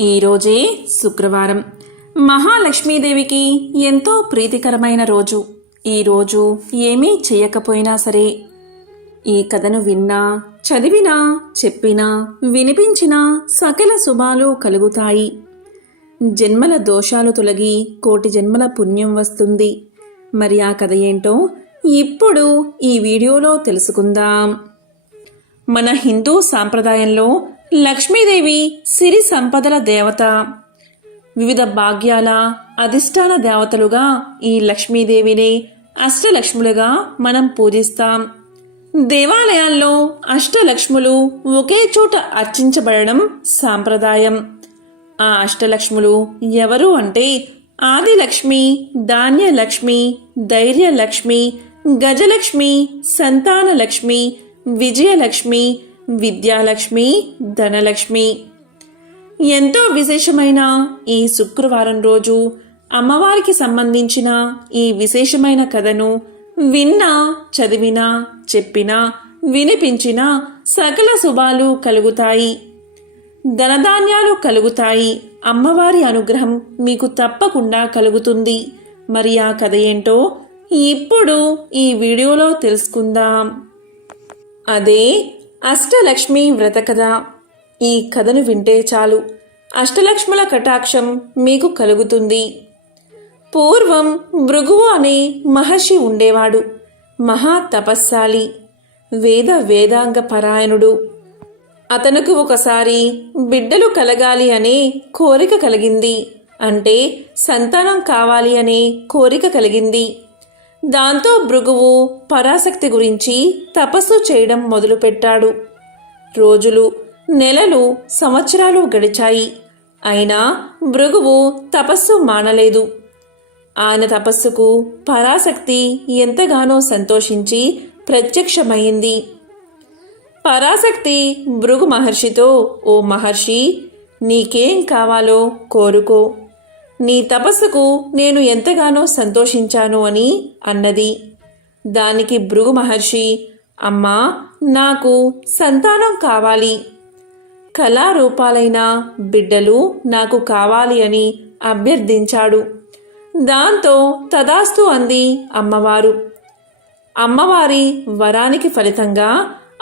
ఈరోజే శుక్రవారం. మహాలక్ష్మీదేవికి ఎంతో ప్రీతికరమైన రోజు. ఈరోజు ఏమీ చేయకపోయినా సరే ఈ కథను విన్నా, చదివినా, చెప్పినా, వినిపించినా సకల శుభాలు కలుగుతాయి. జన్మల దోషాలు తొలగి కోటి జన్మల పుణ్యం వస్తుంది. మరి ఆ కథ ఏంటో ఇప్పుడు ఈ వీడియోలో తెలుసుకుందాం. మన హిందూ సాంప్రదాయంలో లక్ష్మీదేవి సిరి సంపదల దేవత. వివిధ భాగ్యాల అధిష్టాన దేవతలుగా ఈ లక్ష్మీదేవిని అష్టలక్ష్ములుగా మనం పూజిస్తాం. దేవాలయాల్లో అష్టలక్ష్ములు ఒకే చోట అర్చించబడడం సాంప్రదాయం. ఆ అష్టలక్ష్ములు ఎవరు అంటే ఆదిలక్ష్మి, ధాన్యలక్ష్మి, ధైర్యలక్ష్మి, గజలక్ష్మి, సంతానలక్ష్మి, విజయలక్ష్మి, విద్యాలక్ష్మి, ధనలక్ష్మి. ఎంతో విశేషమైన ఈ శుక్రవారం రోజు అమ్మవారికి సంబంధించిన ఈ విశేషమైన కథను విన్నా, చదివినా, చెప్పినా, వినిపించినా సకల శుభాలు కలుగుతాయి, ధనధాన్యాలు కలుగుతాయి. అమ్మవారి అనుగ్రహం మీకు తప్పకుండా కలుగుతుంది. మరి ఆ కథ ఏంటో ఇప్పుడు ఈ వీడియోలో తెలుసుకుందాం. అదే అష్టలక్ష్మి వ్రత కథ. ఈ కథను వింటే చాలు అష్టలక్ష్ముల కటాక్షం మీకు కలుగుతుంది. పూర్వం భృగువు అనే మహర్షి ఉండేవాడు. మహా తపస్శాలి, వేదాంగ పరాయణుడు. అతనుకు ఒకసారి బిడ్డలు కలగాలి అనే కోరిక కలిగింది. అంటే సంతానం కావాలి అనే కోరిక కలిగింది. దాంతో భృగువు పరాశక్తి గురించి తపస్సు చేయడం మొదలుపెట్టాడు. రోజులు, నెలలు, సంవత్సరాలు గడిచాయి. అయినా భృగువు తపస్సు మానలేదు. ఆయన తపస్సుకు పరాశక్తి ఎంతగానో సంతోషించి ప్రత్యక్షమైంది. పరాశక్తి భృగు మహర్షితో, ఓ మహర్షి, నీకేం కావాలో కోరుకో, నీ తపస్సుకు నేను ఎంతగానో సంతోషించాను అని అన్నది. దానికి భృగు మహర్షి, అమ్మా, నాకు సంతానం కావాలి, కళారూపాలైన బిడ్డలు నాకు కావాలి అని అభ్యర్థించాడు. దాంతో తదాస్తు అంది అమ్మవారు. అమ్మవారి వరానికి ఫలితంగా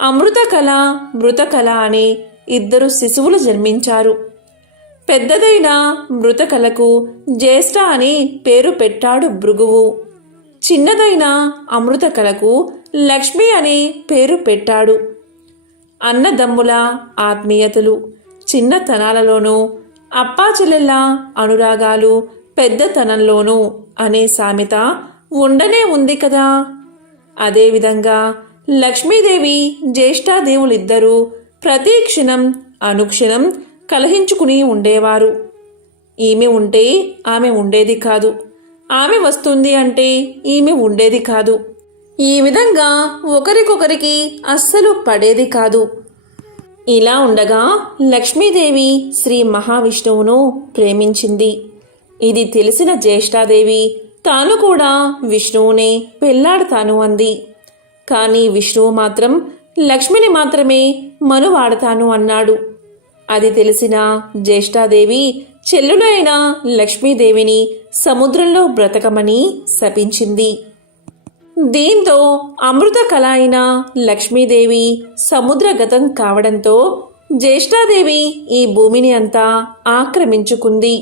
అమృతకళ, మృతకళ అనే ఇద్దరు శిశువులు జన్మించారు. పెద్దదైన మృతకళకు జ్యేష్ఠ అని పేరు పెట్టాడు భృగువు. చిన్నదైన అమృతకళకు లక్ష్మి అనే పేరు పెట్టాడు. అన్నదమ్ముల ఆత్మీయతలు చిన్నతనాలలోనూ, అప్పాచెల్లెళ్ళ అనురాగాలు పెద్దతనంలోనూ అనే సామెత ఉండనే ఉంది కదా. అదేవిధంగా లక్ష్మీదేవి, జ్యేష్ఠాదేవులిద్దరూ ప్రతి క్షణం అనుక్షణం కలహించుకుని ఉండేవారు. ఈమె ఉంటే ఆమె ఉండేది కాదు, ఆమె వస్తుంది అంటే ఈమె ఉండేది కాదు. ఈ విధంగా ఒకరికొకరికి అస్సలు పడేది కాదు. ఇలా ఉండగా లక్ష్మీదేవి శ్రీ మహావిష్ణువును ప్రేమించింది. ఇది తెలిసిన జ్యేష్ఠాదేవి తాను కూడా విష్ణువునే పెళ్లాడతాను అంది. కానీ విష్ణువు మాత్రం లక్ష్మిని మాత్రమే మనువాడతాను అన్నాడు. అది తెలిసిన జ్యేష్ఠాదేవి చెల్లులైన లక్ష్మీదేవిని సముద్రంలో బ్రతకమని శపించింది. దీంతో అమృత కళ అయిన లక్ష్మీదేవి సముద్రగతం కావడంతో జ్యేష్ఠాదేవి ఈ భూమిని అంతా ఆక్రమించుకుంది.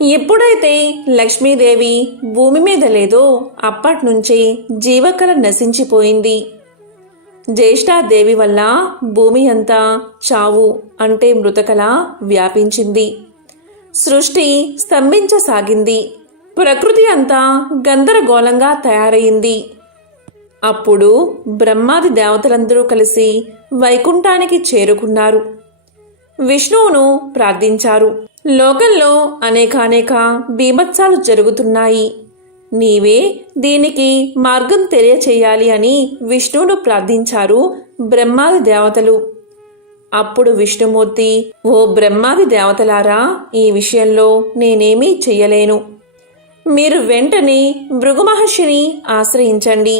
ఎప్పుడైతే లక్ష్మీదేవి భూమి మీద లేదో అప్పట్నుంచే జీవకళ నశించిపోయింది. జ్యేష్ఠాదేవి వల్ల భూమి అంతా చావు అంటే మృతకళ వ్యాపించింది. సృష్టి స్తంభించసాగింది. ప్రకృతి అంతా గందరగోళంగా తయారైంది. అప్పుడు బ్రహ్మాది దేవతలందరూ కలిసి వైకుంఠానికి చేరుకున్నారు. విష్ణువును ప్రార్థించారు. లోకంలో అనేకానేక బీభత్సాలు జరుగుతున్నాయి, నీవే దీనికి మార్గం తెలియచేయాలి అని విష్ణువును ప్రార్థించారు బ్రహ్మాది దేవతలు. అప్పుడు విష్ణుమూర్తి, ఓ బ్రహ్మాది దేవతలారా, ఈ విషయంలో నేనేమీ చెయ్యలేను. మీరు వెంటనే భృగు మహర్షిని ఆశ్రయించండి.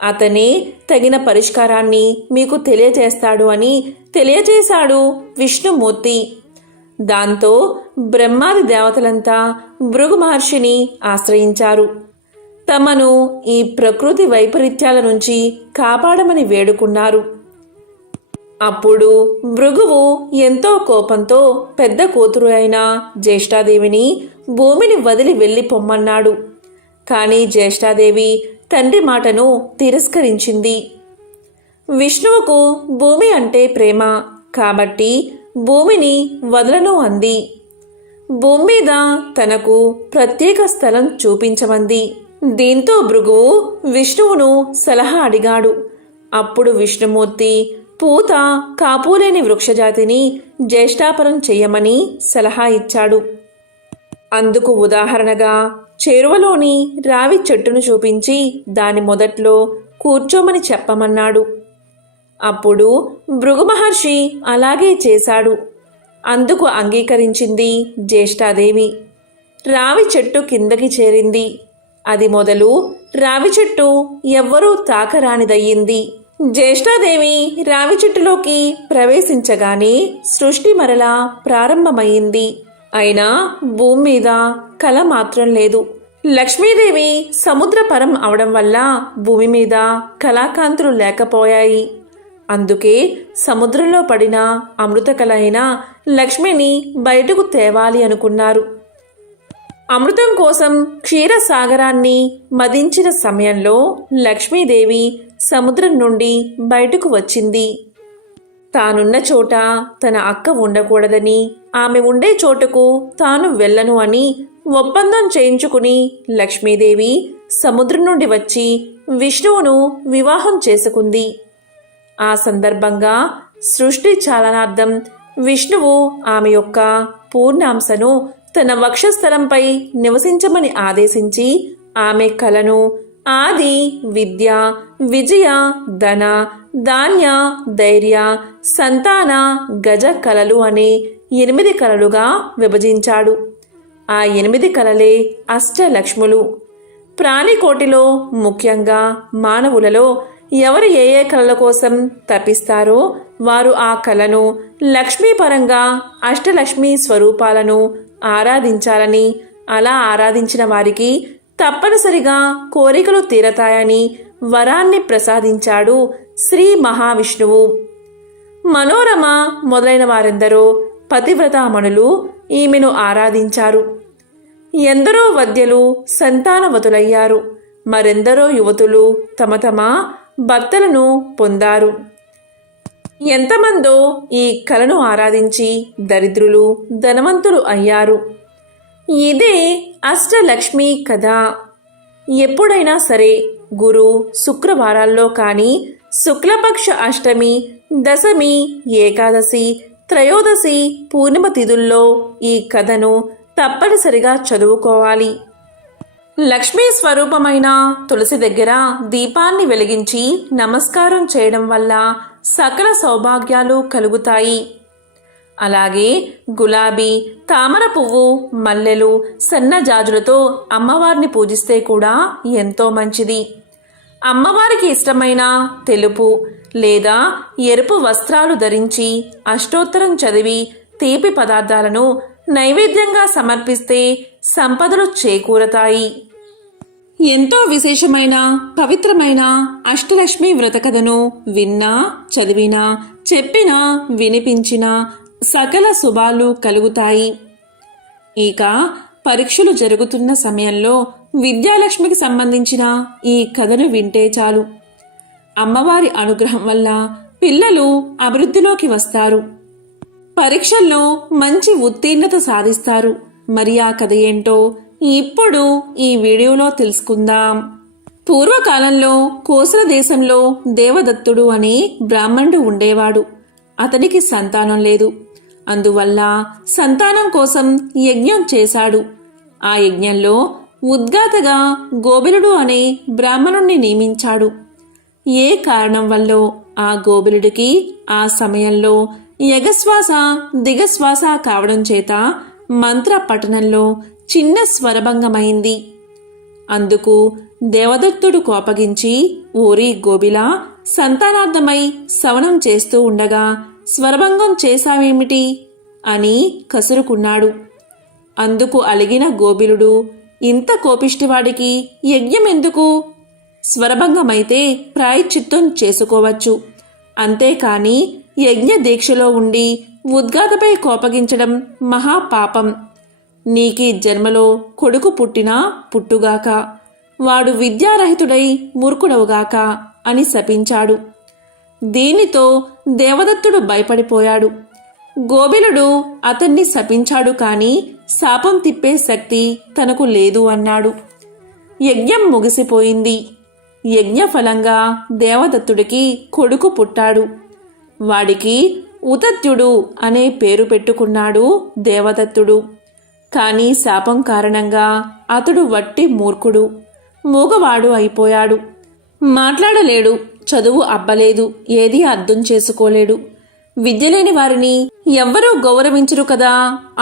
అతనే తగిన పరిష్కారాన్ని మీకు తెలియజేస్తాడు అని తెలియజేశాడు విష్ణుమూర్తి. దాంతో బ్రహ్మాది దేవతలంతా భృగు మహర్షిని ఆశ్రయించారు. తమను ఈ ప్రకృతి వైపరీత్యాల నుంచి కాపాడమని వేడుకున్నారు. అప్పుడు భృగువు ఎంతో కోపంతో పెద్ద కూతురు అయిన జ్యేష్ఠాదేవిని భూమిని వదిలి వెళ్ళి పొమ్మన్నాడు. కానీ జ్యేష్ఠాదేవి తండ్రి మాటను తిరస్కరించింది. విష్ణువుకు భూమి అంటే ప్రేమ కాబట్టి భూమిని వదలను అంది. భూమి మీద తనకు ప్రత్యేక స్థలం చూపించమంది. దీంతో భృగువు విష్ణువును సలహా అడిగాడు. అప్పుడు విష్ణుమూర్తి పూత కాపులేని వృక్షజాతిని జ్యేష్ఠాపరం చెయ్యమని సలహా ఇచ్చాడు. అందుకు ఉదాహరణగా చేరువలోని రావి చెట్టును చూపించి దాని మొదట్లో కూర్చోమని చెప్పమన్నాడు. అప్పుడు భృగు మహర్షి అలాగే చేశాడు. అందుకు అంగీకరించింది జ్యేష్ఠాదేవి. రావి చెట్టు కిందకి చేరింది. అది మొదలు రావి చెట్టు ఎవ్వరూ తాకరానిదయ్యింది. జ్యేష్ఠాదేవి రావి చెట్టులోకి ప్రవేశించగానే సృష్టి మరలా ప్రారంభమైంది. అయినా భూమి మీద కల మాత్రం లేదు. లక్ష్మీదేవి సముద్ర పరం అవడం వల్ల భూమి మీద కళాకాంతులు లేకపోయాయి. అందుకే సముద్రంలో పడిన అమృత కళ అయిన లక్ష్మిని బయటకు తేవాలి అనుకున్నారు. అమృతం కోసం క్షీరసాగరాన్ని మదించిన సమయంలో లక్ష్మీదేవి సముద్రం నుండి బయటకు వచ్చింది. తానున్న చోట తన అక్క ఉండకూడదని, ఆమె ఉండే చోటుకు తాను వెళ్ళను అని ఒప్పందం చేయించుకుని లక్ష్మీదేవి సముద్రం నుండి వచ్చి విష్ణువును వివాహం చేసుకుంది. ఆ సందర్భంగా సృష్టి చాలనార్థం విష్ణువు ఆమె యొక్క పూర్ణాంశను తన వక్షస్థలంపై నివసించమని ఆదేశించి ఆమె కలను ఆది, విద్య, విజయ, ధన, ధాన్య, ధైర్య, సంతాన, గజ కలలు అనే 8 కలలుగా విభజించాడు. ఆ 8 కలలే అష్టలక్ష్ములు. ప్రాణికోటిలో ముఖ్యంగా మానవులలో ఎవరు ఏ ఏ కళల కోసం తపిస్తారో వారు ఆ కళను లక్ష్మీపరంగా అష్టలక్ష్మీ స్వరూపాలను ఆరాధించాలని, అలా ఆరాధించిన వారికి తప్పనిసరిగా కోరికలు తీరతాయని వరాన్ని ప్రసాదించాడు శ్రీ మహావిష్ణువు. మనోరమ మొదలైన వారెందరో పతివ్రతామణులు ఈమెను ఆరాధించారు. ఎందరో వద్యలు సంతానవతులయ్యారు. మరెందరో యువతులు తమ తమ భక్తులను పొందారు. ఎంతమందో ఈ కళను ఆరాధించి దరిద్రులు ధనవంతులు అయ్యారు. ఇదే అష్టలక్ష్మి కథ. ఎప్పుడైనా సరే గురు శుక్రవారాల్లో కానీ, శుక్లపక్ష అష్టమి, దశమి, ఏకాదశి, త్రయోదశి, పూర్ణిమ తిథుల్లో ఈ కథను తప్పనిసరిగా చదువుకోవాలి. లక్ష్మీ స్వరూపమైన తులసి దగ్గర దీపాన్ని వెలిగించి నమస్కారం చేయడం వల్ల సకల సౌభాగ్యాలు కలుగుతాయి. అలాగే గులాబీ, తామర పువ్వు, మల్లెలు, సన్నజాజులతో అమ్మవారిని పూజిస్తే కూడా ఎంతో మంచిది. అమ్మవారికి ఇష్టమైన తెలుపు లేదా ఎరుపు వస్త్రాలు ధరించి అష్టోత్తరం చదివి తీపి పదార్థాలను నైవేద్యంగా సమర్పిస్తే సంపదలు చేకూరతాయి. ఎంతో విశేషమైన పవిత్రమైన అష్టలక్ష్మి వ్రతకథను విన్నా, చదివినా, చెప్పినా, వినిపించినా సకల శుభాలు కలుగుతాయి. ఇక పరీక్షలు జరుగుతున్న సమయంలో విద్యాలక్ష్మికి సంబంధించిన ఈ కథను వింటే చాలు. అమ్మవారి అనుగ్రహం వల్ల పిల్లలు అభివృద్ధిలోకి వస్తారు. పరీక్షల్లో మంచి ఉత్తీర్ణత సాధిస్తారు. మరి ఆ కథ ఏంటో ఇప్పుడు ఈ వీడియోలో తెలుసుకుందాం. పూర్వకాలంలో కోసల దేశంలో దేవదత్తుడు అనే బ్రాహ్మణుడు ఉండేవాడు. అతనికి సంతానం లేదు. అందువల్ల సంతానం కోసం యజ్ఞం చేశాడు. ఆ యజ్ఞంలో ఉద్గాతగా గోబిలుడు అనే బ్రాహ్మణుణ్ణి నియమించాడు. ఏ కారణం వల్లో ఆ గోబిలుడికి ఆ సమయంలో యగశ్వాస దిగశ్వాస కావడం చేత మంత్ర పఠనంలో చిన్న స్వరభంగమైంది. అందుకు దేవదత్తుడు కోపగించి, ఓరి గోబిలా, సంతానార్థమై శవనం చేస్తూ ఉండగా స్వరభంగం చేశావేమిటి అని కసురుకున్నాడు. అందుకు అలిగిన గోబిలుడు, ఇంత కోపిష్టివాడికి యజ్ఞం ఎందుకు? స్వరభంగమైతే ప్రాయశ్చిత్తం చేసుకోవచ్చు, అంతేకాని యజ్ఞ దీక్షలో ఉండి ఉద్గాతపై కోపగించడం మహాపాపం. నీకీ జన్మలో కొడుకు పుట్టినా పుట్టుగాక, వాడు విద్యారహితుడై మూర్ఖుడవుగాక అని శపించాడు. దీనితో దేవదత్తుడు భయపడిపోయాడు. గోబిలుడు అతన్ని శపించాడు కాని శాపం తిప్పే శక్తి తనకు లేదు అన్నాడు. యజ్ఞం ముగిసిపోయింది. యజ్ఞఫలంగా దేవదత్తుడికి కొడుకు పుట్టాడు. వాడికి ఉతత్యుడు అనే పేరు పెట్టుకున్నాడు దేవదత్తుడు. కానీ శాపం కారణంగా అతడు వట్టి మూర్ఖుడు, మూగవాడు అయిపోయాడు. మాట్లాడలేడు, చదువు అబ్బలేదు, ఏదీ అర్థం చేసుకోలేడు. విద్యలేని వారిని ఎవ్వరూ గౌరవించరు కదా,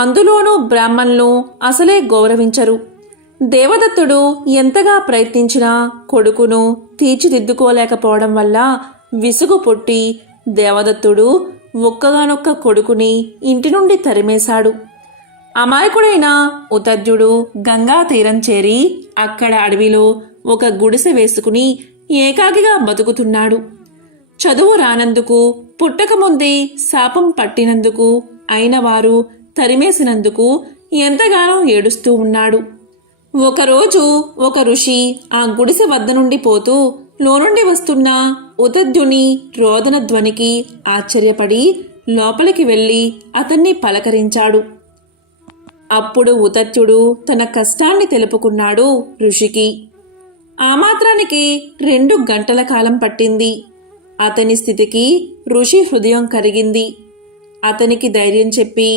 అందులోనూ బ్రాహ్మణులు అసలే గౌరవించరు. దేవదత్తుడు ఎంతగా ప్రయత్నించినా కొడుకును తీర్చిదిద్దుకోలేకపోవడం వల్ల విసుగు పుట్టి దేవదత్తుడు ఒక్కగానొక్క కొడుకుని ఇంటి నుండి తరిమేశాడు. అమాయకుడైన ఉతద్యుడు గంగా తీరం చేరి అక్కడ అడవిలో ఒక గుడిసె వేసుకుని ఏకాకిగా బతుకుతున్నాడు. చదువు రానందుకు, పుట్టకముందే శాపం పట్టినందుకు, అయినవారు తరిమేసినందుకు ఎంతగానో ఏడుస్తూ ఉన్నాడు. ఒకరోజు ఒక ఋషి ఆ గుడిసె వద్ద నుండి పోతూ లోనుండి వస్తున్న ఉతద్యుని రోదన ధ్వనికి ఆశ్చర్యపడి లోపలికి వెళ్ళి అతన్ని పలకరించాడు. అప్పుడు ఉతత్యుడు తన కష్టాన్ని తెలుపుకున్నాడు ఋషికి. ఆ మాత్రానికి 2 గంటల కాలం పట్టింది. అతని స్థితికి ఋషి హృదయం కరిగింది. అతనికి ధైర్యం చెప్పి,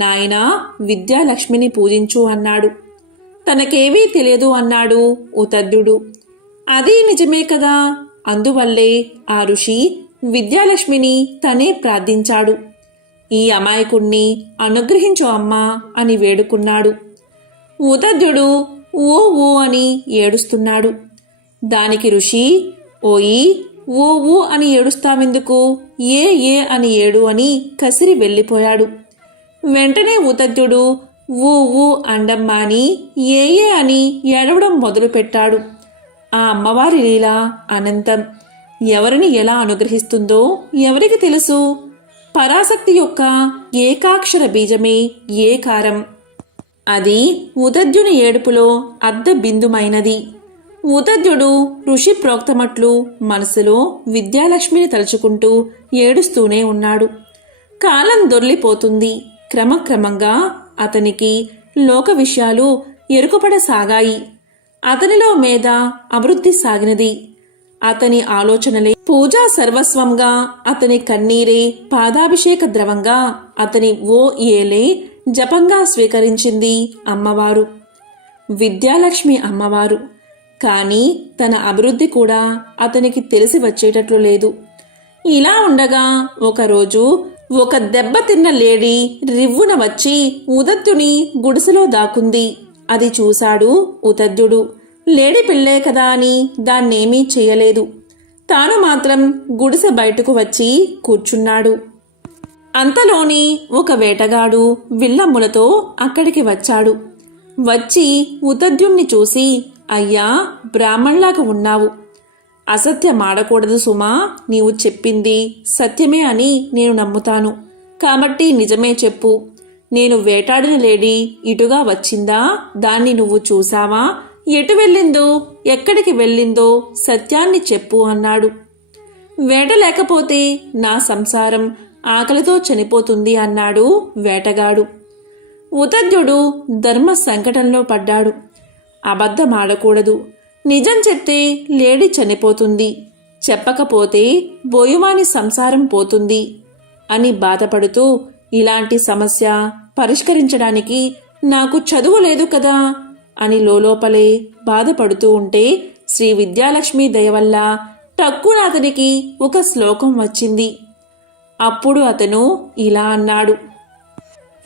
నాయనా, విద్యాలక్ష్మిని పూజించు అన్నాడు. తనకేవీ తెలియదు అన్నాడు ఉతద్యుడు. అది నిజమే కదా, అందువల్లే ఆ ఋషి విద్యాలక్ష్మిని తనే ప్రార్థించాడు. ఈ అమాయకుణ్ణి అనుగ్రహించు అమ్మా అని వేడుకున్నాడు. ఉతద్యుడు ఓ ఓ అని ఏడుస్తున్నాడు. దానికి ఋషి, ఓయి, ఓ ఊ అని ఏడుస్తావెందుకు, ఏ ఏ అని ఏడు అని కసిరి వెళ్ళిపోయాడు. వెంటనే ఉతద్యుడు ఊ ఊ అండమ్మాని ఏ ఏ అని ఏడవడం మొదలుపెట్టాడు. ఆ అమ్మవారి లీల అనంతం. ఎవరిని ఎలా అనుగ్రహిస్తుందో ఎవరికి తెలుసు? పరాశక్తి యొక్క ఏకాక్షర బీజమే ఏకారం. అది ఉతద్యుని ఏడుపులో అర్ధ బిందుమైనది. ఉతద్యుడు ఋషి ప్రోక్తమట్లు మనసులో విద్యాలక్ష్మిని తలుచుకుంటూ ఏడుస్తూనే ఉన్నాడు. కాలం దొర్లిపోతుంది. క్రమక్రమంగా అతనికి లోక విషయాలు ఎరుకుపడసాగాయి. అతనిలో మేధ అభివృద్ధి సాగినది. అతని ఆలోచనలే పూజా సర్వస్వంగా, అతని కన్నీరే పాదాభిషేక ద్రవంగా, అతని ఓ ఏలే జపంగా స్వీకరించింది అమ్మవారు, విద్యాలక్ష్మి అమ్మవారు. కానీ తన అభివృద్ధి కూడా అతనికి తెలిసి వచ్చేటట్లు లేదు. ఇలా ఉండగా ఒకరోజు ఒక దెబ్బతిన్న లేడీ రివ్వున వచ్చి ఉతద్యుని గుడిసెలో దాక్కుంది. అది చూశాడు ఉతద్యుడు. లేడీ పిల్లే కదా అని దాన్నేమీ చెయ్యలేదు. తాను మాత్రం గుడిసె బయటకు వచ్చి కూర్చున్నాడు. అంతలోని ఒక వేటగాడు విల్లమ్ములతో అక్కడికి వచ్చాడు. వచ్చి ఉతద్యుణ్ణి చూసి, అయ్యా, బ్రాహ్మణ్లాగా ఉన్నావు. అసత్యమాడకూడదు సుమా, నీవు చెప్పింది సత్యమే అని నేను నమ్ముతాను. కాబట్టి నిజమే చెప్పు. నేను వేటాడిన లేడీ ఇటుగా వచ్చిందా? దాన్ని నువ్వు చూసావా? ఎటు వెళ్ళిందో, ఎక్కడికి వెళ్ళిందో సత్యాన్ని చెప్పు అన్నాడు. వేట లేకపోతే నా సంసారం ఆకలితో చనిపోతుంది అన్నాడు వేటగాడు. ఉతద్యుడు ధర్మ సంకటంలో పడ్డాడు. అబద్ధమాడకూడదు. నిజం చెప్తే లేడీ చనిపోతుంది, చెప్పకపోతే బోయువాని సంసారం పోతుంది అని బాధపడుతూ, ఇలాంటి సమస్య పరిష్కరించడానికి నాకు చదువు లేదు కదా అని లోపలే బాధపడుతూ ఉంటే శ్రీ విద్యాలక్ష్మి దయవల్ల టక్కున అతనికి ఒక శ్లోకం వచ్చింది. అప్పుడు అతను ఇలా అన్నాడు,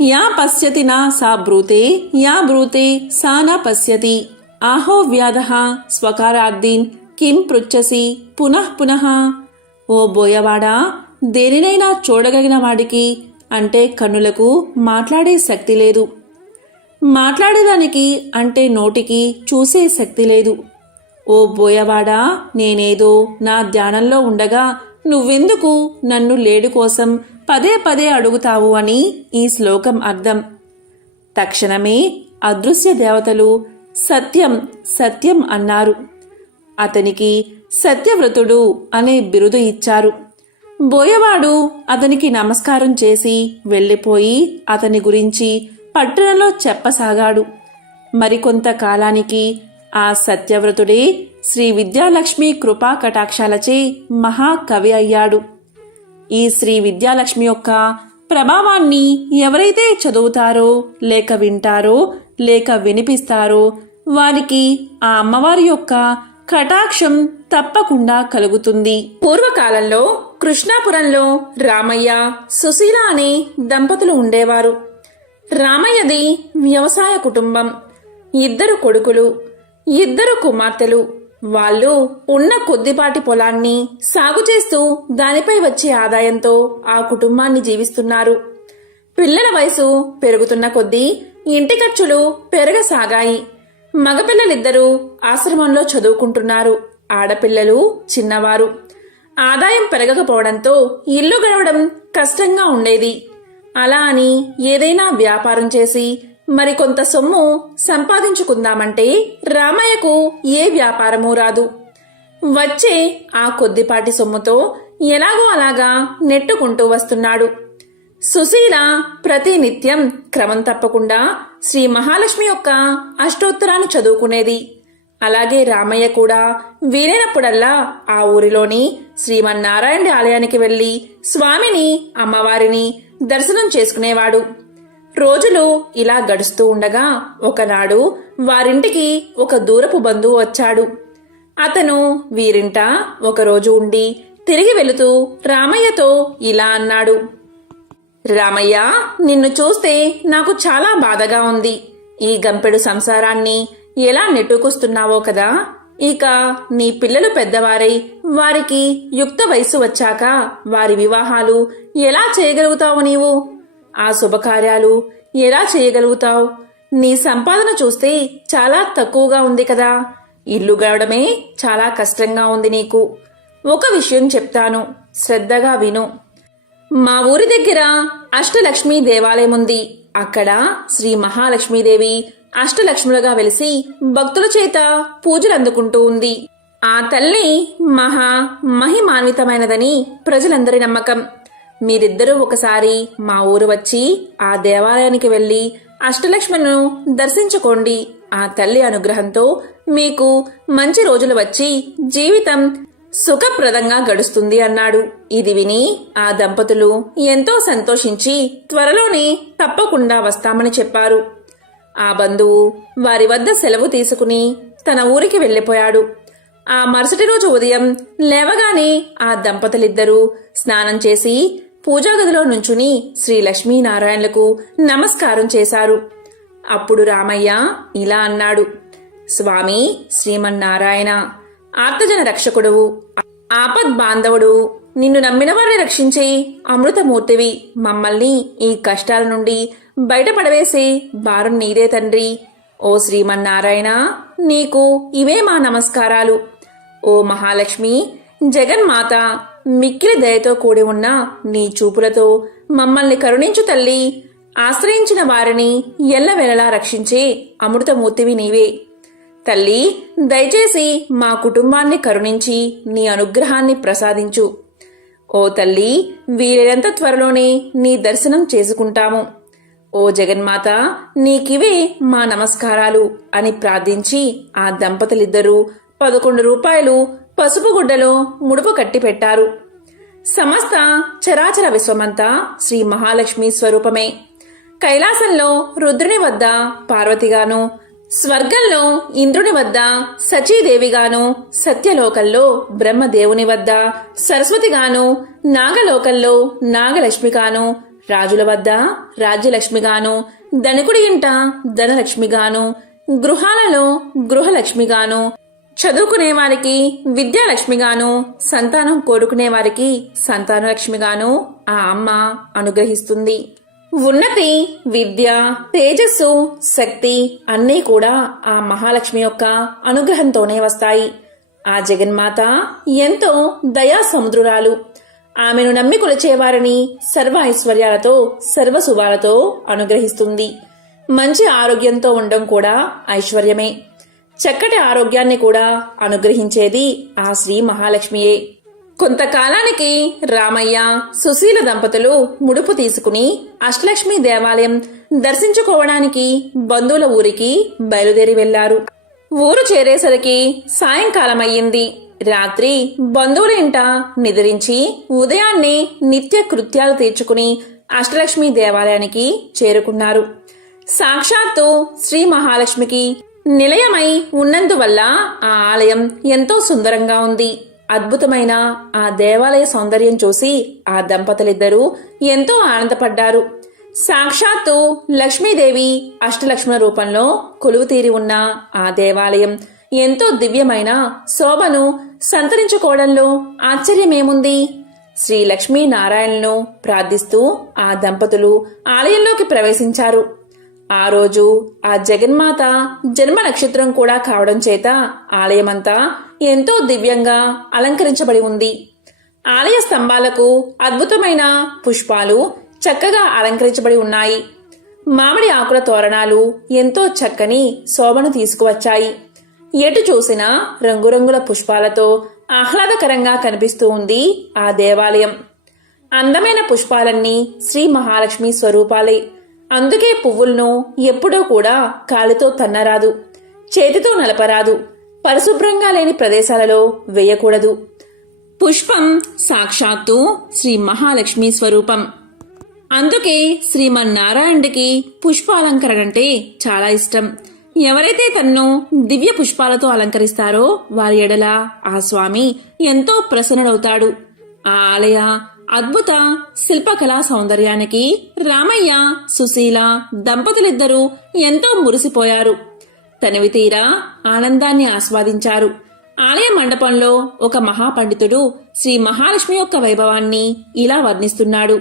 యా పశ్యతి నా సా బ్రూతే, యా బ్రూతే సా నా పశ్యతి, ఆహో వ్యాధః స్వకారార్థీన్ కిం పృచ్చసి పునః పునః. ఓ బోయవాడా, దేనినైనా చూడగలిగిన వాడికి అంటే కన్నులకు మాట్లాడే శక్తి లేదు, మాట్లాడేదానికి అంటే నోటికి చూసే శక్తి లేదు. ఓ బోయవాడా, నేనేదో నా ధ్యానంలో ఉండగా నువ్వెందుకు నన్ను లేడు కోసం పదే పదే అడుగుతావు అని ఈ శ్లోకం అర్థం. తక్షణమే అదృశ్య దేవతలు సత్యం సత్యం అన్నారు. అతనికి సత్యవ్రతుడు అనే బిరుదు ఇచ్చారు. బోయవాడు అతనికి నమస్కారం చేసి వెళ్ళిపోయి అతని గురించి పట్టణంలో చెప్పసాగాడు. మరికొంత కాలానికి ఆ సత్యవ్రతుడే శ్రీ విద్యాలక్ష్మి కృపా కటాక్షాలచే మహాకవి అయ్యాడు. ఈ శ్రీ విద్యాలక్ష్మి యొక్క ప్రభావాన్ని ఎవరైతే చదువుతారో లేక వింటారో లేక వినిపిస్తారో వారికి ఆ అమ్మవారి యొక్క కటాక్షం తప్పకుండా కలుగుతుంది. పూర్వకాలంలో కృష్ణాపురంలో రామయ్య, సుశీల అనే దంపతులు ఉండేవారు. రామయ్యది వ్యవసాయ కుటుంబం. 2 కొడుకులు, 2 కుమార్తెలు. వాళ్ళు ఉన్న కొద్దిపాటి పొలాన్ని సాగు చేస్తూ దానిపై వచ్చే ఆదాయంతో ఆ కుటుంబాన్ని జీవిస్తున్నారు. పిల్లల వయసు పెరుగుతున్న కొద్దీ ఇంటి ఖర్చులు పెరగసాగాయి. మగపిల్లలిద్దరూ ఆశ్రమంలో చదువుకుంటున్నారు. ఆడపిల్లలు చిన్నవారు. ఆదాయం పెరగకపోవడంతో ఇల్లు గడవడం కష్టంగా ఉండేది. అలా అని ఏదైనా వ్యాపారం చేసి మరికొంత సొమ్ము సంపాదించుకుందామంటే రామయ్యకు ఏ వ్యాపారమూ రాదు. వచ్చే ఆ కొద్దిపాటి సొమ్ముతో ఎలాగో అలాగా నెట్టుకుంటూ వస్తున్నాడు. సుశీల ప్రతి నిత్యం క్రమం తప్పకుండా శ్రీ మహాలక్ష్మి యొక్క అష్టోత్తరాన్ని చదువుకునేది. అలాగే రామయ్య కూడా వీలైనప్పుడల్లా ఆ ఊరిలోని శ్రీమన్నారాయణ ఆలయానికి వెళ్లి స్వామిని, అమ్మవారిని దర్శనం చేసుకునేవాడు. రోజులు ఇలా గడుస్తూ ఉండగా ఒకనాడు వారింటికి ఒక దూరపు బంధువు వచ్చాడు. అతను వీరింట ఒకరోజు ఉండి తిరిగి వెళుతూ రామయ్యతో ఇలా అన్నాడు. రామయ్య, నిన్ను చూస్తే నాకు చాలా బాధగా ఉంది. ఈ గంపెడు సంసారాన్ని ఎలా నెట్టుకొస్తున్నావో కదా. ఇక నీ పిల్లలు పెద్దవారై వారికి యుక్త వయసు వచ్చాక వారి వివాహాలు ఎలా చేయగలుగుతావు నీవు? ఆ శుభకార్యాలు ఎలా చేయగలుగుతావు? నీ సంపాదన చూస్తే చాలా తక్కువగా ఉంది కదా. ఇల్లు గడవడమే చాలా కష్టంగా ఉంది నీకు. ఒక విషయం చెప్తాను, శ్రద్ధగా విను. మా ఊరి దగ్గర అష్టలక్ష్మి దేవాలయం ఉంది. అక్కడ శ్రీ మహాలక్ష్మీదేవి అష్టలక్ష్ములుగా వెలిసి భక్తుల చేత పూజలు అందుకుంటూ ఉంది. ఆ తల్లి మహిమాన్వితమైనదని ప్రజలందరి నమ్మకం. మీరిద్దరూ ఒకసారి మా ఊరు వచ్చి ఆ దేవాలయానికి వెళ్లి అష్టలక్ష్మను దర్శించుకోండి. ఆ తల్లి అనుగ్రహంతో మీకు మంచి రోజులు వచ్చి జీవితం సుఖప్రదంగా గడుస్తుంది అన్నాడు. ఇది విని ఆ దంపతులు ఎంతో సంతోషించి త్వరలోనే తప్పకుండా వస్తామని చెప్పారు. ఆ బంధువు వారి వద్ద సెలవు తీసుకుని తన ఊరికి వెళ్లిపోయాడు. ఆ మరుసటి రోజు ఉదయం లేవగానే ఆ దంపతులిద్దరూ స్నానం చేసి పూజాగదిలో నుంచుని శ్రీ లక్ష్మీనారాయణలకు నమస్కారం చేశారు. అప్పుడు రామయ్య ఇలా అన్నాడు. స్వామి శ్రీమన్నారాయణ, ఆర్తజన రక్షకుడువు, ఆపద్ బాంధవుడు, నిన్ను నమ్మిన వారిని రక్షించే అమృతమూర్తివి. మమ్మల్ని ఈ కష్టాల నుండి బయటపడవేసే భారం నీదే తండ్రి. ఓ శ్రీమన్నారాయణ, నీకు ఇవే మా నమస్కారాలు. ఓ మహాలక్ష్మి, జగన్మాత, మిక్కిలి దయతో కూడి ఉన్న నీ చూపులతో మమ్మల్ని కరుణించు తల్లి. ఆశ్రయించిన వారిని ఎల్లవెల్లలా రక్షించే అమృతమూర్తివి నీవే. తల్లి, దయచేసి మా కుటుంబాన్ని కరుణించి నీ అనుగ్రహాన్ని ప్రసాదించు. ఓ తల్లి, వీలైనంత త్వరలోనే నీ దర్శనం చేసుకుంటాము. ఓ జగన్మాత, నీకివే మా నమస్కారాలు అని ప్రార్థించి ఆ దంపతులిద్దరూ 11 రూపాయలు పసుపు గుడ్డలో ముడుపు కట్టి పెట్టారు. సమస్త చరాచర విశ్వమంతా శ్రీ మహాలక్ష్మి స్వరూపమే. కైలాసంలో రుద్రుని వద్ద పార్వతిగాను, స్వర్గంలో ఇంద్రుని వద్ద సచీదేవిగాను, సత్యలోకంలో బ్రహ్మదేవుని వద్ద సరస్వతిగాను, నాగలోకంలో నాగలక్ష్మిగాను, రాజుల వద్ద రాజ్యలక్ష్మిగాను, ధనికుడి ఇంట ధనలక్ష్మిగాను, గృహాలలో గృహలక్ష్మిగాను, చదువుకునే వారికి విద్యాలక్ష్మిగాను, సంతానం కోరుకునే వారికి సంతానలక్ష్మిగాను ఆ అమ్మ అనుగ్రహిస్తుంది. ఉన్నతి, విద్య, తేజస్సు, శక్తి అన్నీ కూడా ఆ మహాలక్ష్మి యొక్క అనుగ్రహంతోనే వస్తాయి. ఆ జగన్మాత ఎంతో దయా సముద్రురాలు. ఆమెను నమ్మి కొలిచేవారిని సర్వ ఐశ్వర్యాలతో, సర్వశుభాలతో అనుగ్రహిస్తుంది. మంచి ఆరోగ్యంతో ఉండడం కూడా ఐశ్వర్యమే. చక్కటి ఆరోగ్యాన్ని కూడా అనుగ్రహించేది ఆ శ్రీ మహాలక్ష్మియే. కొంతకాలానికి రామయ్య, సుశీల దంపతులు ముడుపు తీసుకుని అష్టలక్ష్మి దేవాలయం దర్శించుకోవడానికి బంధువుల ఊరికి బయలుదేరి వెళ్లారు. ఊరు చేరేసరికి సాయంకాలమయ్యింది. రాత్రి బంధువుల ఇంట నిద్రించి ఉదయాన్నే నిత్య కృత్యాలు తీర్చుకుని అష్టలక్ష్మి దేవాలయానికి చేరుకున్నారు. సాక్షాత్తు శ్రీ మహాలక్ష్మికి నిలయమై ఉన్నందువల్ల ఆ ఆలయం ఎంతో సుందరంగా ఉంది. అద్భుతమైన ఆ దేవాలయ సౌందర్యం చూసి ఆ దంపతులిద్దరూ ఎంతో ఆనందపడ్డారు. సాక్షాత్తు లక్ష్మీదేవి అష్టలక్ష్మణ రూపంలో కొలువుతీరి ఉన్న ఆ దేవాలయం ఎంతో దివ్యమైన శోభను సంతరించుకోవడంలో ఆశ్చర్యమేముంది? శ్రీ లక్ష్మీనారాయణను ప్రార్థిస్తూ ఆ దంపతులు ఆలయంలోకి ప్రవేశించారు. ఆ రోజు ఆ జగన్మాత జన్మ నక్షత్రం కూడా కావడం చేత ఆలయమంతా ఎంతో దివ్యంగా అలంకరించబడి ఉంది. ఆలయ స్తంభాలకు అద్భుతమైన పుష్పాలు చక్కగా అలంకరించబడి ఉన్నాయి. మామిడి ఆకుల తోరణాలు ఎంతో చక్కని శోభను తీసుకువచ్చాయి. ఎటు చూసినా రంగురంగుల పుష్పాలతో ఆహ్లాదకరంగా కనిపిస్తూ ఉంది ఆ దేవాలయం. అందమైన పుష్పాలన్నీ శ్రీ మహాలక్ష్మి స్వరూపాలే. అందుకే పువ్వులను ఎప్పుడూ కూడా కాలితో తన్నరాదు, చేతితో నలపరాదు, పరిశుభ్రంగా లేని ప్రదేశాలలో వేయకూడదు. పుష్పం సాక్షాత్తు శ్రీ మహాలక్ష్మి స్వరూపం. అందుకే శ్రీమన్నారాయణుడికి పుష్పాలంకరణ అంటే చాలా ఇష్టం. ఎవరైతే తన్ను దివ్య పుష్పాలతో అలంకరిస్తారో వారి ఎడల ఆ స్వామి ఎంతో ప్రసన్నుడవుతాడు. ఆ ఆలయ అద్భుత శిల్పకళా సౌందర్యానికి రామయ్య, సుశీల దంపతులిద్దరూ ఎంతో మురిసిపోయారు. తనివి తీరా ఆనందాన్ని ఆస్వాదించారు. ఆలయ మండపంలో ఒక మహాపండితుడు శ్రీ మహాలక్ష్మి యొక్క వైభవాన్ని ఇలా వర్ణిస్తున్నాడు.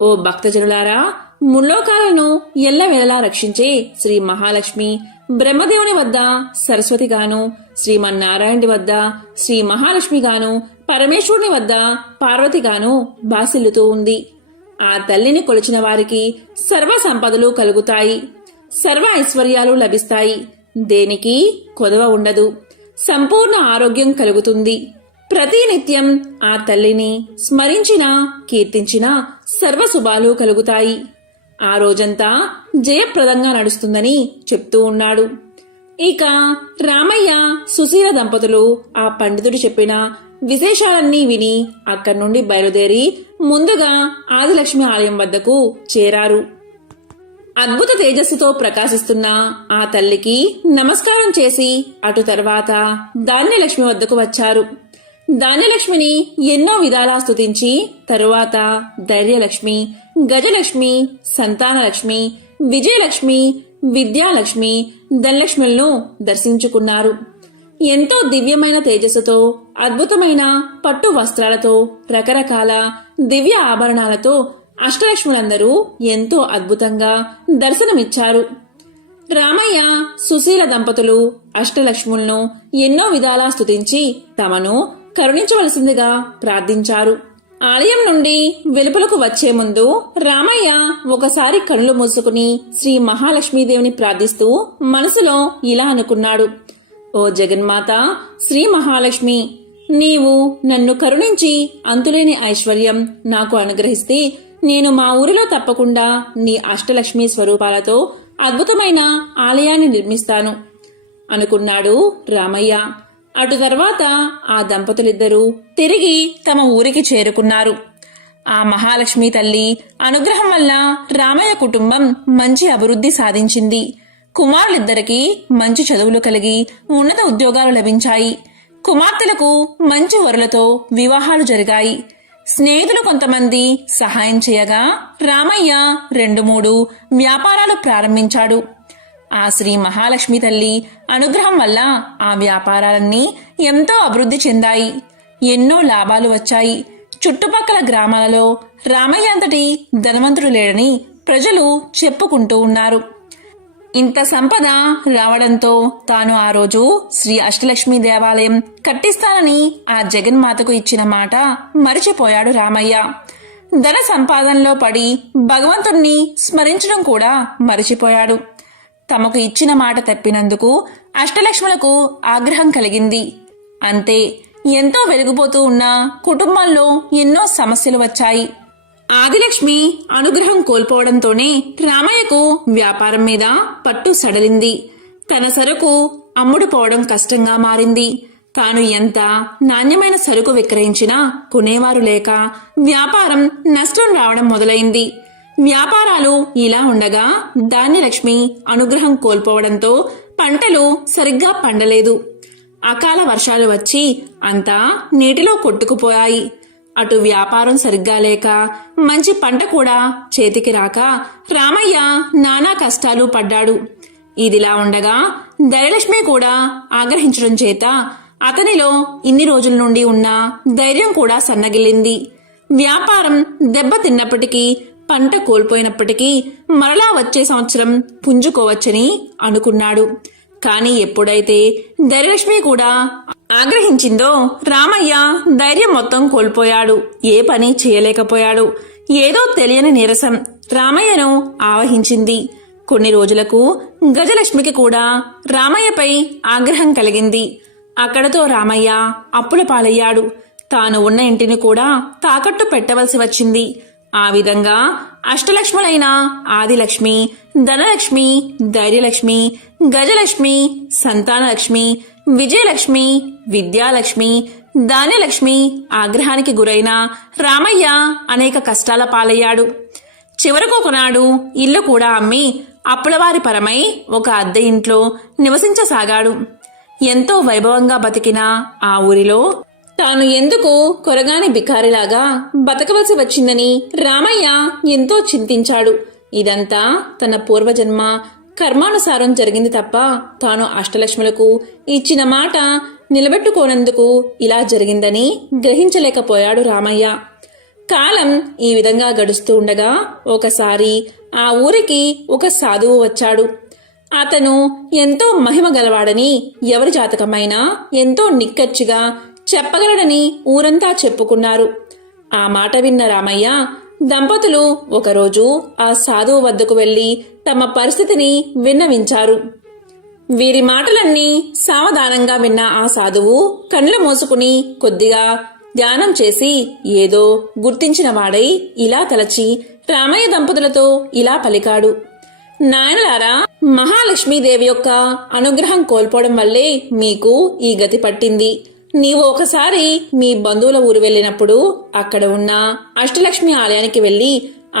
ఓ భక్తజనులారా, ముల్లోకాలను ఎల్లవేళలా రక్షించే శ్రీ మహాలక్ష్మి బ్రహ్మదేవుని వద్ద సరస్వతిగాను, శ్రీమన్నారాయణుడి వద్ద శ్రీ మహాలక్ష్మిగాను, పరమేశ్వరుని వద్ద పార్వతిగాను బాసిల్లుతూ ఉంది. ఆ తల్లిని కొలిచిన వారికి సర్వ సంపదలు కలుగుతాయి, సర్వ ఐశ్వర్యాలు లభిస్తాయి. దేనికి కొదవ ఉండదు. సంపూర్ణ ఆరోగ్యం కలుగుతుంది. ప్రతినిత్యం ఆ తల్లిని స్మరించినా కీర్తించినా సర్వశుభాలు కలుగుతాయి. ఆ రోజంతా జయప్రదంగా నడుస్తుందని చెప్తూ ఉన్నాడు. ఇక రామయ్య, సుశీల దంపతులు ఆ పండితుడు చెప్పిన విశేషాలన్నీ విని అక్కడి నుండి బయలుదేరి ముందుగా ఆదిలక్ష్మి ఆలయం వద్దకు చేరారు. అద్భుత తేజస్సుతో ప్రకాశిస్తున్న ఆ తల్లికి నమస్కారం చేసి అటు తర్వాత ధాన్యలక్ష్మి వద్దకు వచ్చారు. ధాన్యలక్ష్మిని ఎన్నో విధాలా స్తుతించి తరువాత ధైర్యలక్ష్మి, గజలక్ష్మి, సంతానలక్ష్మి, విజయలక్ష్మి, విద్యాలక్ష్మి, ధనలక్ష్ములను దర్శించుకున్నారు. ఎంతో దివ్యమైన తేజస్సుతో, అద్భుతమైన పట్టు వస్త్రాలతో, రకరకాల దివ్య ఆభరణాలతో అష్టలక్ష్ములందరూ ఎంతో అద్భుతంగా దర్శనమిచ్చారు. రామయ్య, సుశీల దంపతులు అష్టలక్ష్ములను ఎన్నో విధాలా స్తుతించి తమను కరుణించవలసిందిగా ప్రార్థించారు. ఆలయం నుండి వెలుపలకు వచ్చే ముందు రామయ్య ఒకసారి కళ్ళు మూసుకుని శ్రీ మహాలక్ష్మీదేవిని ప్రార్థిస్తూ మనసులో ఇలా అనుకున్నాడు. ఓ జగన్మాత శ్రీ మహాలక్ష్మి, నీవు నన్ను కరుణించి అంతులేని ఐశ్వర్యం నాకు అనుగ్రహిస్తే నేను మా ఊరిలో తప్పకుండా నీ అష్టలక్ష్మి స్వరూపాలతో అద్భుతమైన ఆలయాన్ని నిర్మిస్తాను అనుకున్నాడు రామయ్య. అటు తర్వాత ఆ దంపతులిద్దరూ తిరిగి తమ ఊరికి చేరుకున్నారు. ఆ మహాలక్ష్మి తల్లి అనుగ్రహం వల్ల రామయ్య కుటుంబం మంచి అభివృద్ధి సాధించింది. కుమారులిద్దరికీ మంచి చదువులు కలిగి ఉన్నత ఉద్యోగాలు లభించాయి. కుమార్తెలకు మంచి వరులతో వివాహాలు జరిగాయి. స్నేహితులు కొంతమంది సహాయం చేయగా రామయ్య 2-3 వ్యాపారాలు ప్రారంభించాడు. ఆ శ్రీ మహాలక్ష్మి తల్లి అనుగ్రహం వల్ల ఆ వ్యాపారాలన్నీ ఎంతో అభివృద్ధి చెందాయి. ఎన్నో లాభాలు వచ్చాయి. చుట్టుపక్కల గ్రామాలలో రామయ్య అంతటి ధనవంతుడు లేడని ప్రజలు చెప్పుకుంటూ ఉన్నారు. ఇంత సంపద రావడంతో తాను ఆ రోజు శ్రీ అష్టలక్ష్మి దేవాలయం కట్టిస్తానని ఆ జగన్మాతకు ఇచ్చిన మాట మరిచిపోయాడు రామయ్య. ధన సంపాదనలో పడి భగవంతుణ్ణి స్మరించడం కూడా మరిచిపోయాడు. తమకు ఇచ్చిన మాట తప్పినందుకు అష్టలక్ష్ములకు ఆగ్రహం కలిగింది. అంతే, ఎంతో వెలిగిపోతూ ఉన్న కుటుంబాల్లో ఎన్నో సమస్యలు వచ్చాయి. ఆదిలక్ష్మి అనుగ్రహం కోల్పోవడంతోనే రామయ్యకు వ్యాపారం మీద పట్టు సడలింది. తన సరుకు అమ్ముడు పోవడం కష్టంగా మారింది. తాను ఎంత నాణ్యమైన సరుకు విక్రయించినా కొనేవారు లేక వ్యాపారం నష్టం రావడం మొదలైంది. వ్యాపారాలు ఇలా ఉండగా ధాన్యలక్ష్మి అనుగ్రహం కోల్పోవడంతో పంటలు సరిగ్గా పండలేదు. అకాల వర్షాలు వచ్చి అంతా నీటిలో కొట్టుకుపోయాయి. అటు వ్యాపారం సరిగ్గా లేక మంచి పంట కూడా చేతికి రాక రామయ్య నానా కష్టాలు పడ్డాడు. ఇదిలా ఉండగా ధనలక్ష్మి కూడా ఆగ్రహించడం చేత అతనిలో ఇన్ని రోజుల నుండి ఉన్న ధైర్యం కూడా సన్నగిల్లింది. వ్యాపారం దెబ్బతిన్నప్పటికీ పంట కోల్పోయినప్పటికీ మరలా వచ్చే సంవత్సరం పుంజుకోవచ్చని అనుకున్నాడు. కాని ఎప్పుడైతే ధనలక్ష్మి కూడా ఆగ్రహించిందో రామయ్య ధైర్యం మొత్తం కోల్పోయాడు. ఏ పని చేయలేకపోయాడు. ఏదో తెలియని నీరసం రామయ్యను ఆవహించింది. కొన్ని రోజులకు గజలక్ష్మికి కూడా రామయ్యపై ఆగ్రహం కలిగింది. అక్కడతో రామయ్య అప్పుల పాలయ్యాడు. తాను ఉన్న ఇంటిని కూడా తాకట్టు పెట్టవలసి వచ్చింది. ఆ విధంగా అష్టలక్ష్ములైన ఆదిలక్ష్మి, ధనలక్ష్మి, ధైర్యలక్ష్మి, గజలక్ష్మి, సంతానలక్ష్మి, విజయలక్ష్మి, విద్యాలక్ష్మి, ధాన్యలక్ష్మి ఆగ్రహానికి గురైన రామయ్య అనేక కష్టాల పాలయ్యాడు. చివరకు ఒకనాడు ఇల్లు కూడా అమ్మి అప్పులవారి పరమై ఒక అద్దె ఇంట్లో నివసించసాగాడు. ఎంతో వైభవంగా బతికిన ఆ ఊరిలో తాను ఎందుకు కొరగాని బికారిలాగా బతకవలసి వచ్చిందని రామయ్య ఎంతో చింతించాడు. ఇదంతా తన పూర్వజన్మ కర్మానుసారం జరిగింది తప్ప తాను అష్టలక్ష్ములకు ఇచ్చిన మాట నిలబెట్టుకోనందుకు ఇలా జరిగిందని గ్రహించలేకపోయాడు రామయ్య. కాలం ఈ విధంగా గడుస్తూ ఉండగా ఒకసారి ఆ ఊరికి ఒక సాధువు వచ్చాడు. అతను ఎంతో మహిమ గలవాడని, ఎవరి జాతకమైనా ఎంతో నిక్కచ్చిగా చెప్పగలడని ఊరంతా చెప్పుకున్నారు. ఆ మాట విన్న రామయ్య దంపతులు ఒకరోజు ఆ సాధువు వద్దకు వెళ్లి తమ పరిస్థితిని విన్నవించారు. వీరి మాటలన్నీ సావధానంగా విన్న ఆ సాధువు కళ్ళు మూసుకుని కొద్దిగా ధ్యానం చేసి ఏదో గుర్తించిన వాడై ఇలా తలచి రామయ్య దంపతులతో ఇలా పలికాడు. నాయనలారా, మహాలక్ష్మీదేవి యొక్క అనుగ్రహం కోల్పోవడం వల్లే మీకు ఈ గతి పట్టింది. నీవు ఒకసారి మీ బంధువుల ఊరు వెళ్ళినప్పుడు అక్కడ ఉన్న అష్టలక్ష్మి ఆలయానికి వెళ్లి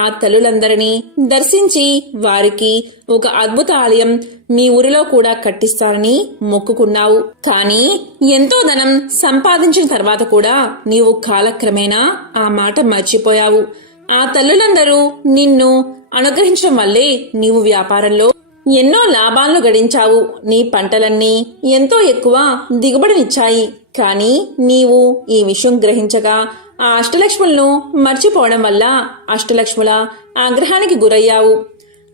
ఆ తల్లులందరినీ దర్శించి వారికి ఒక అద్భుత ఆలయం మీ ఊరిలో కూడా కట్టిస్తానని మొక్కుకున్నావు. కానీ ఎంతో ధనం సంపాదించిన తర్వాత కూడా నీవు కాలక్రమేణా ఆ మాట మర్చిపోయావు. ఆ తల్లులందరూ నిన్ను అనుగ్రహించడం వల్లే నీవు వ్యాపారంలో ఎన్నో లాభాలను గడించావు. నీ పంటలన్నీ ఎంతో ఎక్కువ దిగుబడినిచ్చాయి. కానీ నీవు ఈ విషయం గ్రహించగా ఆ అష్టలక్ష్ములను మర్చిపోవడం వల్ల అష్టలక్ష్ముల ఆగ్రహానికి గురయ్యావు.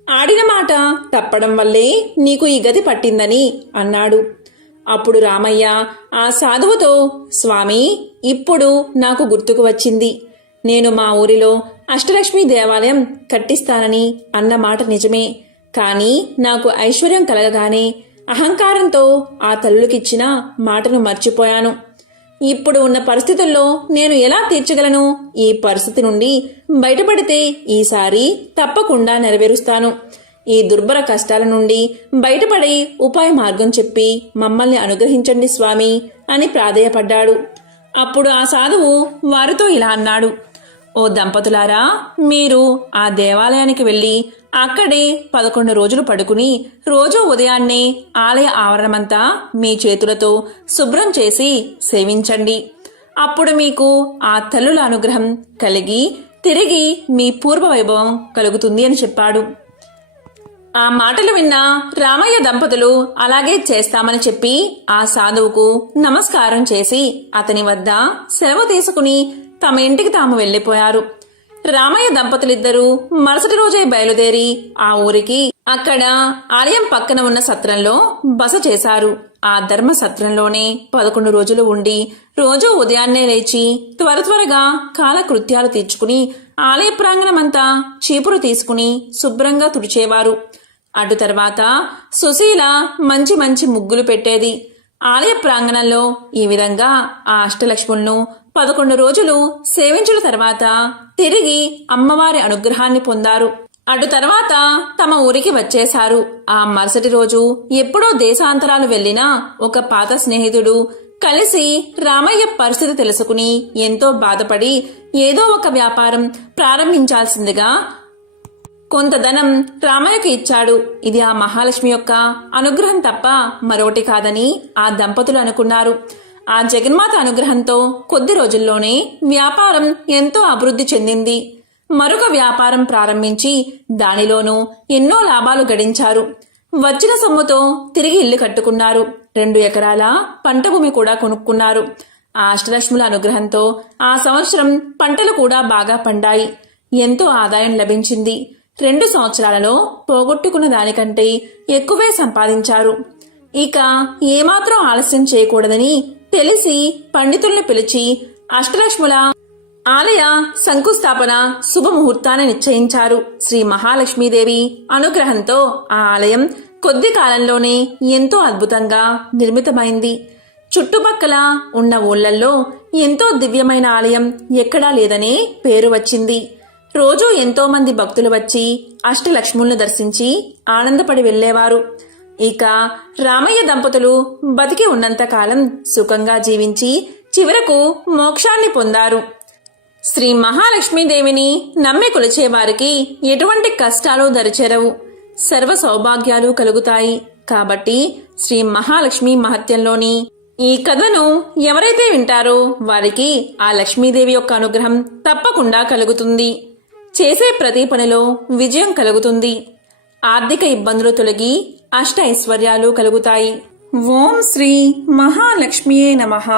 ఆడిన మాట తప్పడం వల్లే నీకు ఈ గతి పట్టిందని అన్నాడు. అప్పుడు రామయ్య ఆ సాధువుతో, స్వామి, ఇప్పుడు నాకు గుర్తుకు వచ్చింది. నేను మా ఊరిలో అష్టలక్ష్మి దేవాలయం కట్టిస్తానని అన్న మాట నిజమే. కానీ నాకు ఐశ్వర్యం కలగగానే అహంకారంతో ఆ తల్లులకిచ్చిన మాటను మర్చిపోయాను. ఇప్పుడు ఉన్న పరిస్థితుల్లో నేను ఎలా తీర్చగలను? ఈ పరిస్థితి నుండి బయటపడితే ఈసారి తప్పకుండా నెరవేరుస్తాను. ఈ దుర్భర కష్టాల నుండి బయటపడి ఉపాయ మార్గం చెప్పి మమ్మల్ని అనుగ్రహించండి స్వామి అని ప్రాధేయపడ్డాడు. అప్పుడు ఆ సాధువు వారితో ఇలా అన్నాడు. ఓ దంపతులారా, మీరు ఆ దేవాలయానికి వెళ్లి అక్కడే 11 రోజులు పడుకుని రోజూ ఉదయాన్నే ఆలయ ఆవరణమంతా మీ చేతులతో శుభ్రం చేసి సేవించండి. అప్పుడు మీకు ఆ తల్లుల అనుగ్రహం కలిగి తిరిగి మీ పూర్వ వైభవం కలుగుతుంది అని చెప్పాడు. ఆ మాటలు విన్న రామయ్య దంపతులు అలాగే చేస్తామని చెప్పి ఆ సాధువుకు నమస్కారం చేసి అతని వద్ద సెలవు తీసుకుని తమ ఇంటికి తాము వెళ్లిపోయారు. రామయ్య దంపతులిద్దరూ మరుసటి రోజే బయలుదేరి ఆ ఊరికి అక్కడ ఆలయం పక్కన ఉన్న సత్రంలో బస చేశారు. ఆ ధర్మ సత్రంలోనే 11 రోజులు ఉండి రోజూ ఉదయాన్నే లేచి త్వరగా కాలకృత్యాలు తీర్చుకుని ఆలయ ప్రాంగణమంతా చీపురు తీసుకుని శుభ్రంగా తుడిచేవారు. అటు తర్వాత సుశీల మంచి ముగ్గులు పెట్టేది. ఆలయ ప్రాంగణంలో ఈ విధంగా ఆ అష్టలక్ష్ములను 11 రోజులు సేవించిన తర్వాత తిరిగి అమ్మవారి అనుగ్రహాన్ని పొందారు. అటు తర్వాత తమ ఊరికి వచ్చేశారు. ఆ మరుసటి రోజు ఎప్పుడో దేశాంతరాలు వెళ్లిన ఒక పాత స్నేహితుడు కలిసి రామయ్య పరిస్థితి తెలుసుకుని ఎంతో బాధపడి ఏదో ఒక వ్యాపారం ప్రారంభించాల్సిందిగా కొంత ధనం రామయ్యకు ఇచ్చాడు. ఇది ఆ మహాలక్ష్మి యొక్క అనుగ్రహం తప్ప మరొకటి కాదని ఆ దంపతులు అనుకున్నారు. ఆ జగన్మాత అనుగ్రహంతో కొద్ది రోజుల్లోనే వ్యాపారం ఎంతో అభివృద్ధి చెందింది. మరొక వ్యాపారం ప్రారంభించి దానిలోనూ ఎన్నో లాభాలు గడించారు. వచ్చిన సొమ్ముతో తిరిగి ఇల్లు కట్టుకున్నారు. 2 ఎకరాల పంట భూమి కూడా కొనుక్కున్నారు. ఆ అష్టలక్ష్ముల అనుగ్రహంతో ఆ సంవత్సరం పంటలు కూడా బాగా పండాయి. ఎంతో ఆదాయం లభించింది. 2 సంవత్సరాలలో పోగొట్టుకున్న దానికంటే ఎక్కువే సంపాదించారు. ఇక ఏమాత్రం ఆలస్యం చేయకూడదని తెలిసి పండితుల్ని పిలిచి అష్టలక్ష్ముల ఆలయ శంకుస్థాపన శుభముహూర్తాన్ని నిశ్చయించారు. శ్రీ మహాలక్ష్మీదేవి అనుగ్రహంతో ఆ ఆలయం కొద్ది కాలంలోనే ఎంతో అద్భుతంగా నిర్మితమైంది. చుట్టుపక్కల ఉన్న ఊళ్ళల్లో ఎంతో దివ్యమైన ఆలయం ఎక్కడా లేదనే పేరు వచ్చింది. రోజూ ఎంతో మంది భక్తులు వచ్చి అష్టలక్ష్ములను దర్శించి ఆనందపడి వెళ్లేవారు. ఇక రామయ్య దంపతులు బతికి ఉన్నంతకాలం సుఖంగా జీవించి చివరకు మోక్షాన్ని పొందారు. శ్రీ మహాలక్ష్మీదేవిని నమ్మి కొలిచేవారికి ఎటువంటి కష్టాలు దరిచేరవు, సర్వ సౌభాగ్యాలు కలుగుతాయి. కాబట్టి శ్రీ మహాలక్ష్మి మహత్యంలోని ఈ కథను ఎవరైతే వింటారో వారికి ఆ లక్ష్మీదేవి యొక్క అనుగ్రహం తప్పకుండా కలుగుతుంది. చేసే ప్రతి పనిలో విజయం కలుగుతుంది. ఆర్థిక ఇబ్బందులు తొలగి అష్ట ఐశ్వర్యాలు కలుగుతాయి. ఓం శ్రీ మహాలక్ష్మియే నమః.